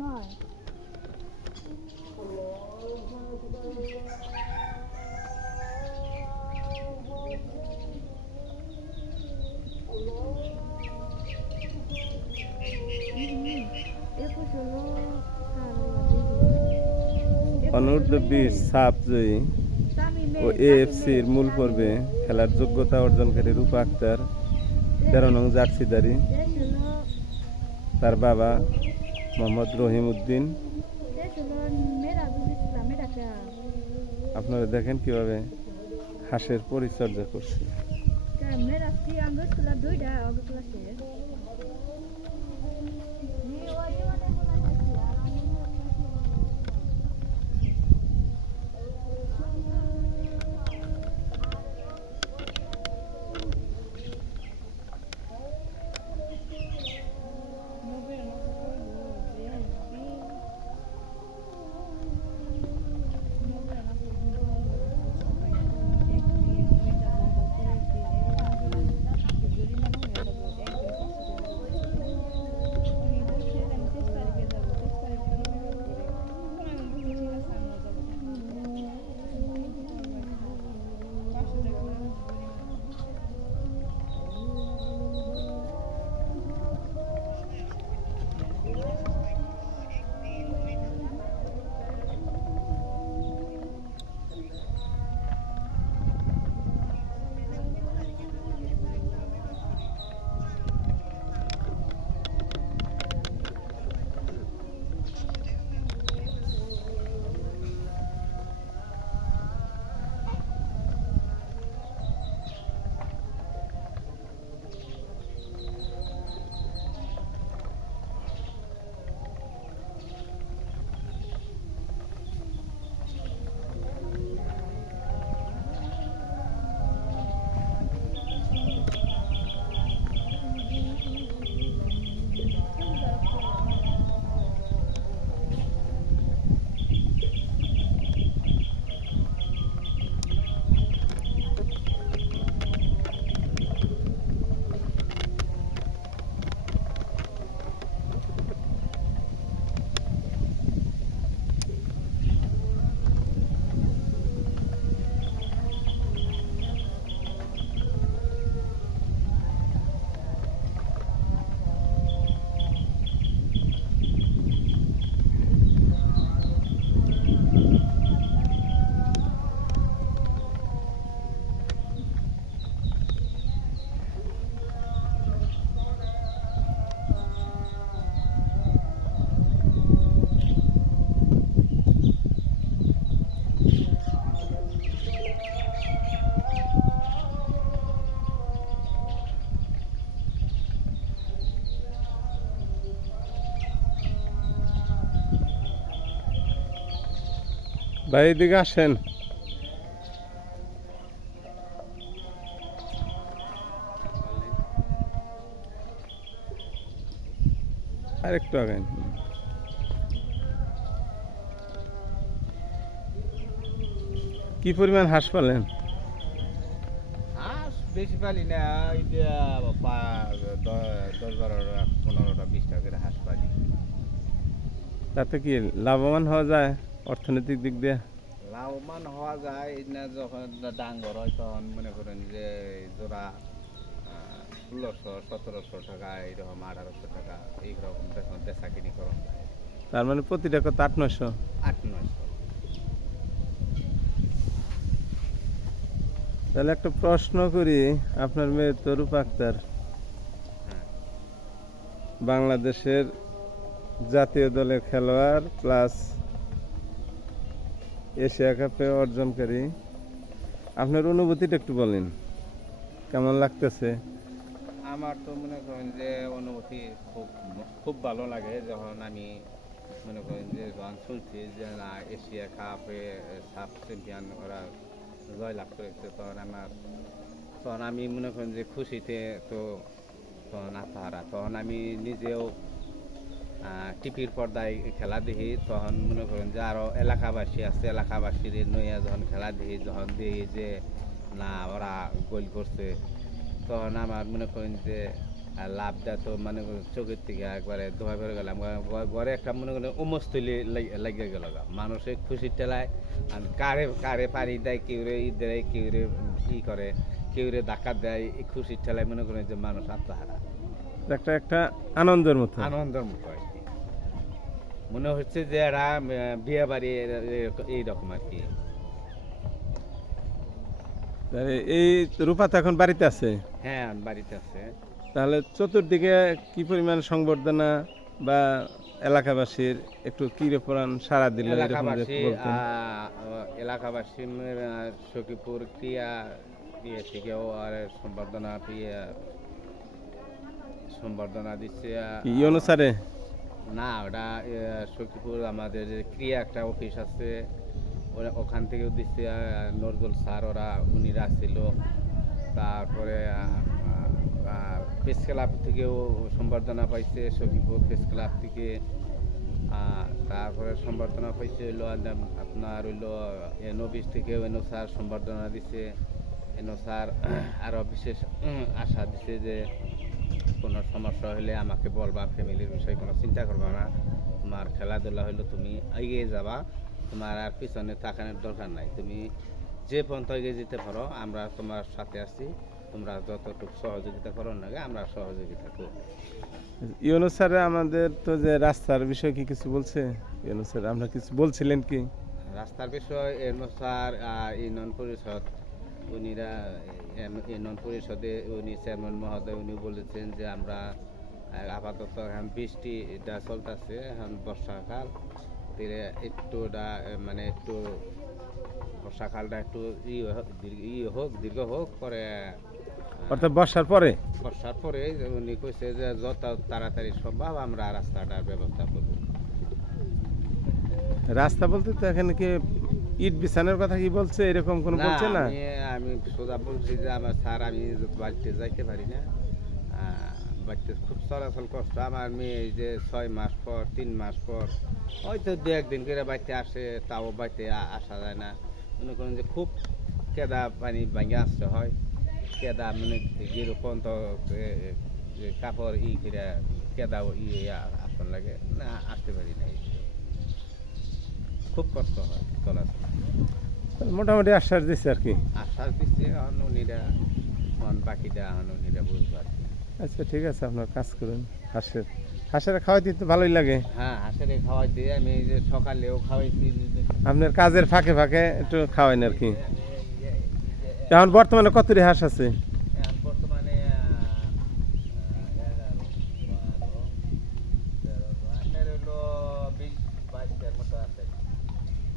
নয়। অনূর্ধ্ব 20 সাফ জয়ী ও এএফসির মূল পর্বে খেলার যোগ্যতা অর্জনকারী রূপা আক্তার 13 নং জার্সিধারী। তার বাবা মোহাম্মদ রহিম উদ্দিন। আপনারা দেখেন কিভাবে হাঁসের পরিচর্যা করছে। ভাই এদিকে আসেন। আরেকটু আগান। কি পরিমাণ হাঁস পালেন? হাঁস বেশি পালি না, ওই যে 10-12টা 15টা 20টা করে হাঁস পালি। তাতে কি লাভবান হওয়া যায় অর্থনৈতিক দিক দিয়ে? লাভবান হওয়া যায় না, যখন ডাঙ্গর হয় তখন মনে করেন যে জোড়া 1600-1700 টাকা, এইরকম 1800 টাকা এইরকম বেচা কিনি করন যায়। তার মানে প্রতিটা কত? 800-900? 800-900। তাহলে একটা প্রশ্ন করি, আপনার মেয়ে তো রূপা আক্তার হ্যাঁ, বাংলাদেশের জাতীয় দলের খেলোয়াড় প্লাস এশিয়া কাপে অর্জনকারী। আপনার অনুভূতিটা একটু বলেন, কেমন লাগতেছে? আমার তো মনে করেন যে অনুভূতি খুব খুব ভালো লাগে, যখন আমি মনে করেন যে যখন শুনছি যে না এশিয়া কাপে সাব চ্যাম্পিয়ন ওরা জয়লাভ করেছে, তখন আমি মনে করেন যে খুশিতে তো তখন আত্মহারা। তখন আমি নিজেও টিভির পর্দায় খেলা দেখি, তখন মনে করেন যে আরও এলাকাবাসী আছে, এলাকাবাসীর নইয়া যখন খেলা দেখি, যখন দেখি যে না ওরা গোল করছে, তখন আমার মনে করেন যে আর লাভটা তো মানে চোখের থেকে একবারে ধোয়া বেড়ে গেলাম ঘরে একটা মনে করেন উমস্তলি লেগে গেল মানুষের খুশির টেলায় আর কারে কারে পাড়ি দেয় কেউ রে ই দেয় কেউ রে ই করে কেউ রে ধাক্কা দেয় এই খুশির ঠেলায় মনে করেন যে মানুষ আত্মহারা একটা একটা আনন্দের মতো। আনন্দের মতো আর কি মনে হচ্ছে যে এরা বিয়ে বাড়ি এইরকম আর কি। তাহলে এই রূপা তো এখন বাড়িতে আছে, হ্যাঁ বাড়িতে আছে। তাহলে চতুর্দিকে কি পরিমাণ সংবর্ধনা বা এলাকাবাসীর একটু কি পরাণ সারা দিল এরকম যে এলাকাবাসী বলতেন? এলাকাবাসী সখীপুর ক্রিয়া ইয়ে থেকেও আর সম্বর্ধনা দিচ্ছে কি অনুসারে? না ওটা সখীপুর আমাদের যে ক্রিয়া একটা অফিস আছে ওখান থেকেও দিচ্ছে নজরুল স্যার ওরা উনিরা ছিল। তারপরে প্রেস ক্লাব থেকেও সম্বর্ধনা পাইছে সখীপুর প্রেস ক্লাব থেকে। তারপরে সম্বর্ধনা পাইছে হইলো আপনার হইলো এন অফিস থেকে এনো স্যার সম্বর্ধনা দিছে। এনো স্যার আরও বিশেষ আশা দিছে যে কোনো সমস্যা হলে আমাকে বলবা, ফ্যামিলির বিষয়ে কোনো চিন্তা করবা না, তোমার খেলাধুলা হইলো তুমি এগিয়ে যাবা, তোমার আর পিছনে তাকানোর দরকার নাই, তুমি যে পর্যন্ত এগিয়ে যেতে পারো আমরা তোমার সাথে আছি, তোমরা যতটুকু সহযোগিতা করো না আমরা সহযোগিতা করব। ইউনুস স্যার আমাদের তো যে রাস্তার বিষয়ে কি কিছু বলছে? ইউনুস স্যার আপনারা কিছু বলছিলেন কি রাস্তার বিষয় স্যার ইউনিয়ন পরিষদ উনিরা ইউনিয়ন পরিষদে উনি চেয়ারম্যান মহোদয় উনি বলেছেন যে আমরা আপাতত এখন বৃষ্টিটা চলতেছে, এখন বর্ষাকাল একটু মানে একটু বর্ষাকালটা একটু দীর্ঘ হোক পরে অর্থাৎ বর্ষার পরে? বর্ষার পরে উনি কইছে যে যত তাড়াতাড়ি সম্ভব আমরা রাস্তাটার ব্যবস্থা করব। রাস্তা বলতে তো এখানে কি ইট বিছানোর কথা কি বলছে, এরকম কোনো বলছে না? আমি সোজা বলছি যে আমার স্যার আমি বাড়িতে যাইতে পারি না, বাড়িতে খুব চলাচল কষ্ট। আমার মেয়ে এই যে 6 মাস পর 3 মাস পর হয়তো 2-1 দিন করে বাড়িতে আসে, তাও বাড়িতে আসা যায় না। মনে করেন যে খুব কেদা পানি ভাঙে আসতে হয়, কেদা মানে যেরকম তো কাপড় করে কেদা আসন লাগে না, আসতে পারি না, খুব কষ্ট হয় চলাচল। মোটামুটি আশ্বাস দিচ্ছে আর কি। আশ্বাস দিচ্ছে উনিরা, বাকিটা উনিরা বুঝবো আর কি। আচ্ছা ঠিক আছে, আপনার কাজ করুন। হাঁসের হাঁসের খাওয়াইতে তো ভালোই লাগে। হ্যাঁ হাঁসের খাওয়াই দিয়ে আমি এই যে সকালেও খাওয়াইছি। আপনার কাজের ফাঁকে ফাঁকে একটু খাওয়াইন আর কি। এখন বর্তমানে কতটি হাঁস আছে? বর্তমানে হলো 20-22টার মতো আছে।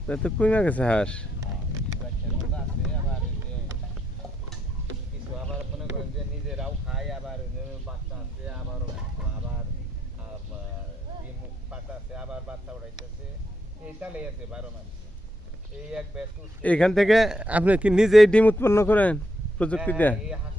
তা তো কমে গেছে হাঁস। 20-22টার মতো আছে। আবার এই যে কিছু আবার মনে করেন যে নিজেরাও খায়, আবার বাচ্চা আছে, আবার ডিম পাতা আছে, আবার বাচ্চা উড়াইতেছে, এই চালাই আছে 12 মাস। এই এক ব্যাচ এখান থেকে আপনি কি নিজেই ডিম উৎপন্ন করেন প্রযুক্তি দিয়ে? এই হাঁস